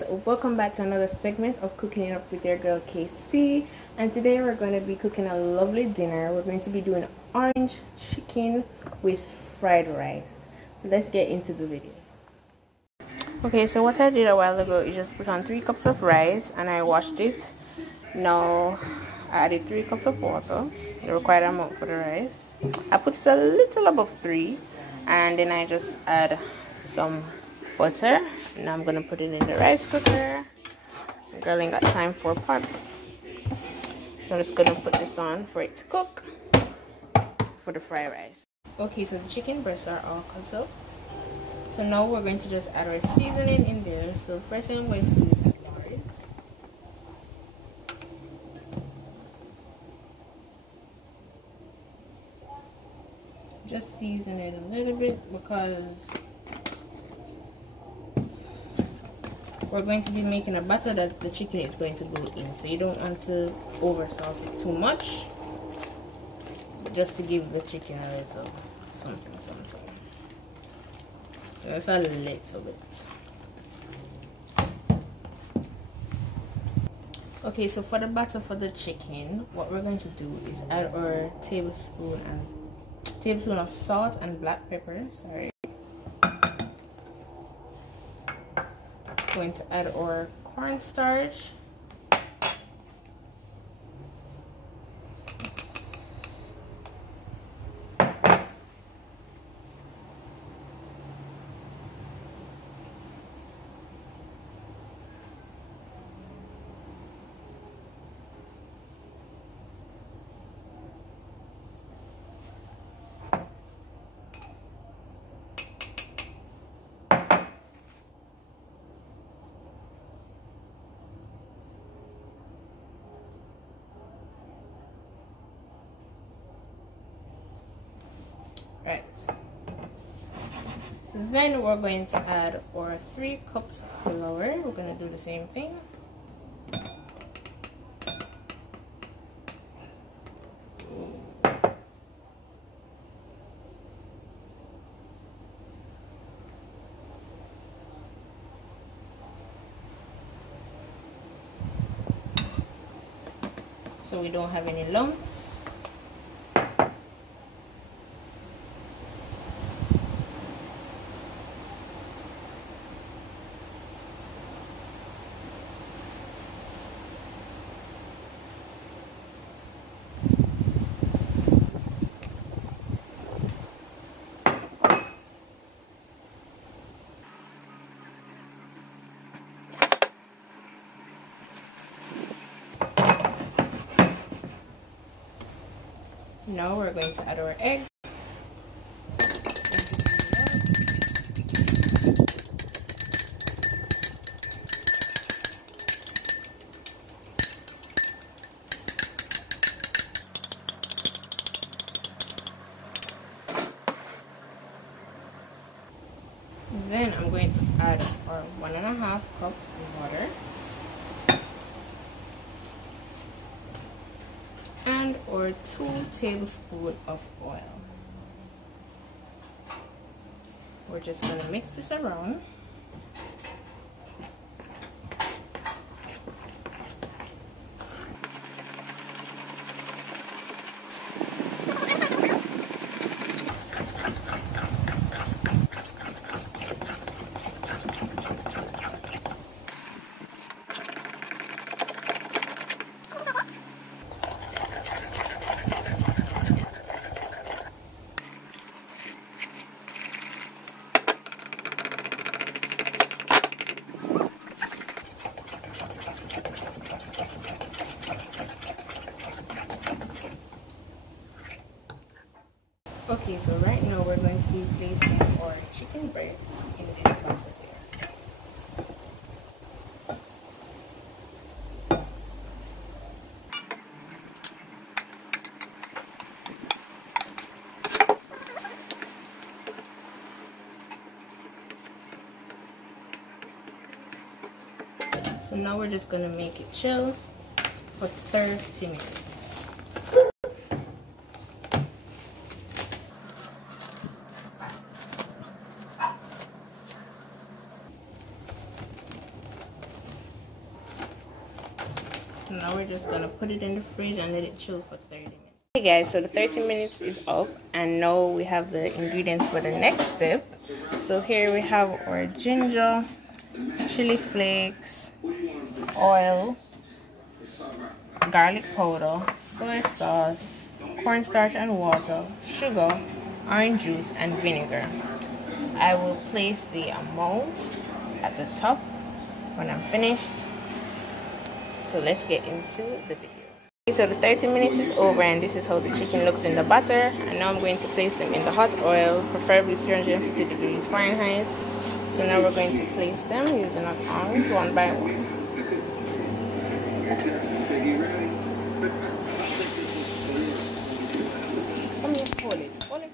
guys, welcome back to another segment of Cooking It Up with your girl KC, and today we're going to be cooking a lovely dinner. We're going to be doing orange chicken with fried rice. So let's get into the video. Okay, so what I did a while ago is just put on 3 cups of rice and I washed it. Now I added 3 cups of water, the required amount for the rice. I put it a little above 3, and then I just add some butter. Now I'm gonna put it in the rice cooker. Girl ain't got time for a pot, so I'm just gonna put this on for it to cook for the fried rice. Okay, so the chicken breasts are all cut up. So now we're going to just add our seasoning in there. So first thing I'm going to do is add carrots. Just season it a little bit because we're going to be making a batter that the chicken is going to go in. So you don't want to over salt it too much, just to give the chicken a little something. Just a little bit. Okay, so for the batter for the chicken, what we're going to do is add our tablespoon of salt and black pepper. Going to add our cornstarch. Right. Then we're going to add our 3 cups of flour. We're going to do the same thing. So we don't have any lumps. Now we're going to add our egg. Then I'm going to add our 1.5 cup of water and or 2 tablespoons of oil. We're just going to mix this around. Okay, so right now we're going to be placing our chicken breasts in this batter here. So now we're just going to make it chill for 30 minutes. So now we're just gonna put it in the fridge and let it chill for 30 minutes. Hey guys, so the 30 minutes is up and now we have the ingredients for the next step. So here we have our ginger, chili flakes, oil, garlic powder, soy sauce, cornstarch and water, sugar, orange juice and vinegar. I will place the amount at the top when I'm finished. So let's get into the video. So the 30 minutes is over and this is how the chicken looks in the butter, and now I'm going to place them in the hot oil, preferably 350 degrees Fahrenheit. So now we're going to place them using our tongs one by one. Come here, hold it. Hold it.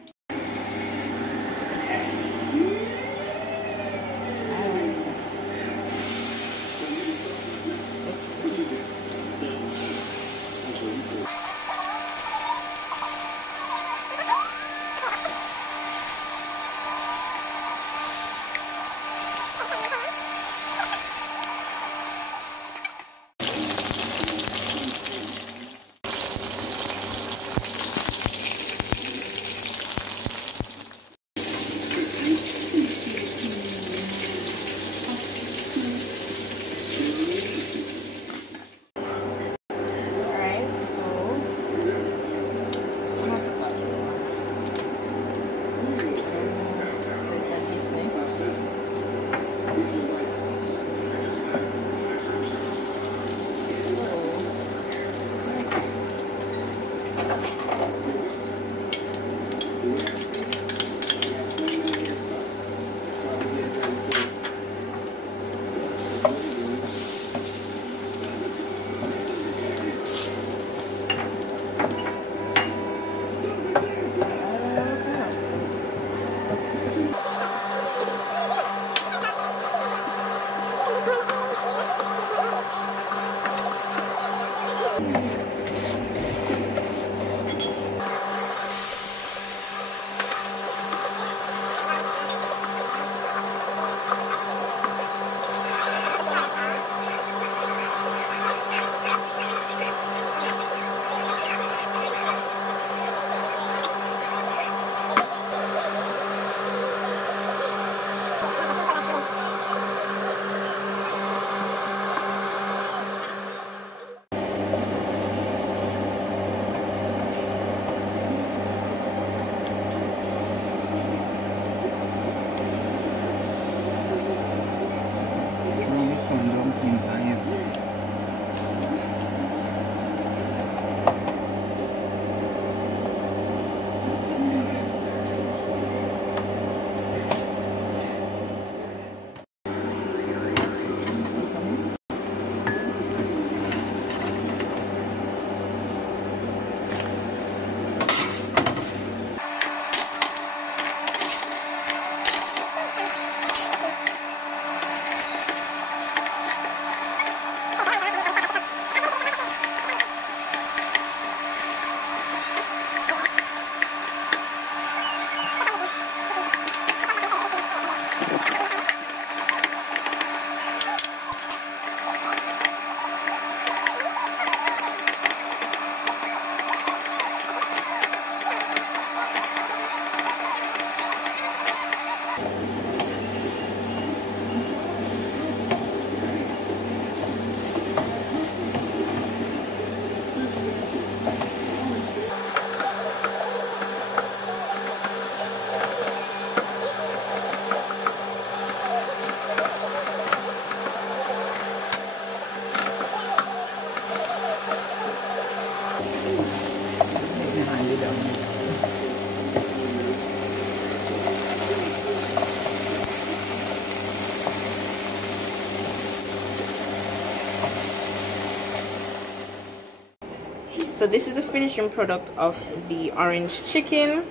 So this is the finishing product of the orange chicken.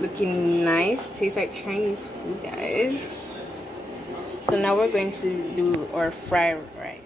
Looking nice, tastes like Chinese food, guys. So now we're going to do our fried rice.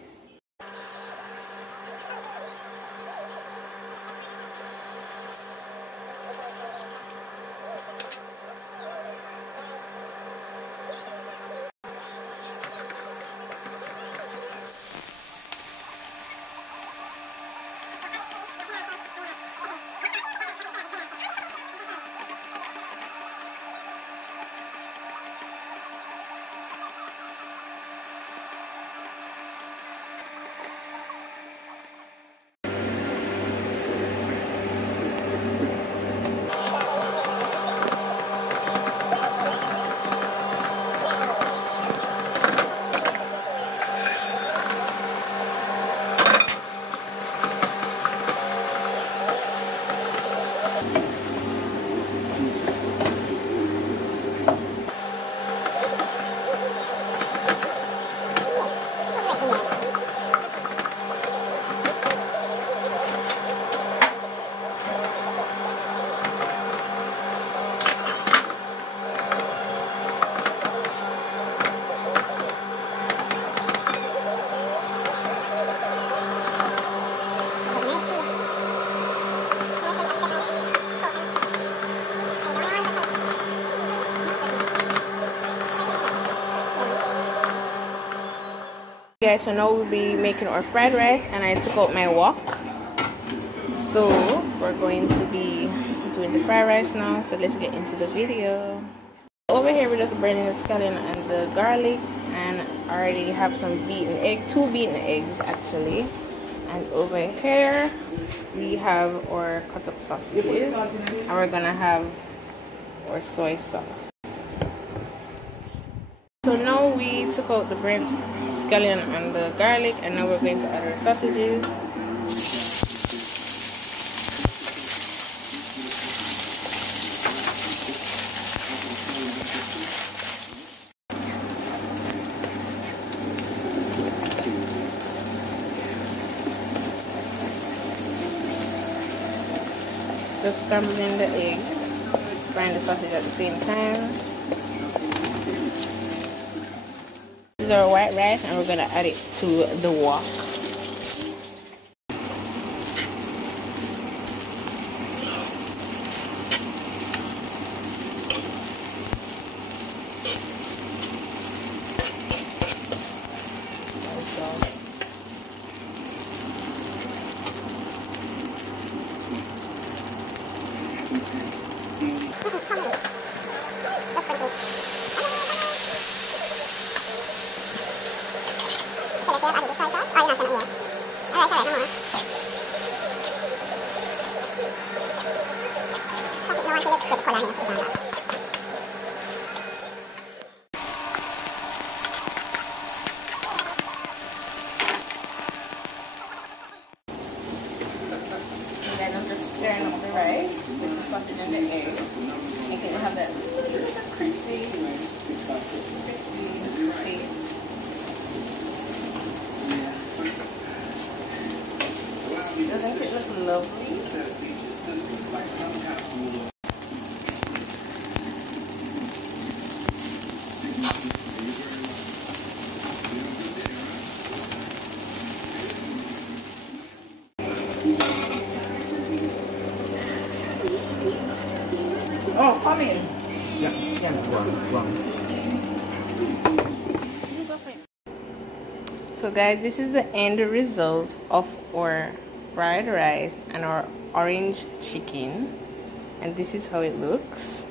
Guys, so now we'll be making our fried rice, and I took out my wok. So we're going to be doing the fried rice now, so let's get into the video. Over here we're just burning the scallion and the garlic, and I already have some beaten egg, 2 beaten eggs actually. And over here we have our cut up sausages, and we're gonna have our soy sauce. So now we took out the burnt scallion and the garlic, and now we're going to add our sausages. Just scrambling the egg, frying the sausage at the same time. This is our white rice, and we're gonna add it to the wok. Then I'm just stirring up the rice with the sausage and the egg, making it have that crispy taste. Doesn't it look lovely? Oh, come in. Yeah, wrong. So guys, this is the end result of our fried rice and our orange chicken, and this is how it looks.